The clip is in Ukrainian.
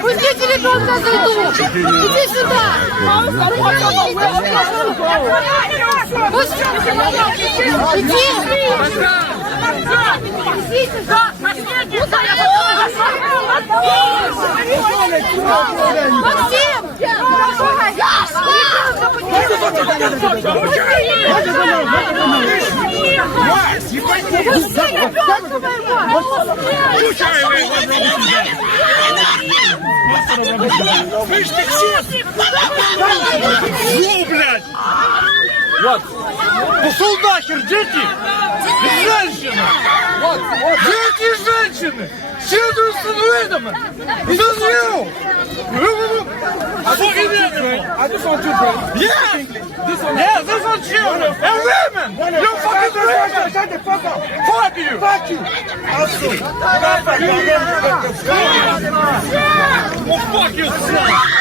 Пустите ребенка за дом! Иди сюда! Слышь, ты все! Зло, блядь! Вот! Пошел нахер, дети! И женщины! Вот, дети и женщины! Следуют с инвалидами! Зазрел! I just want children. Yes! Yes, this one children! And women! You fucking women! Shut the fuck up! Fuck you! Fuck you! Oh, fuck you, son!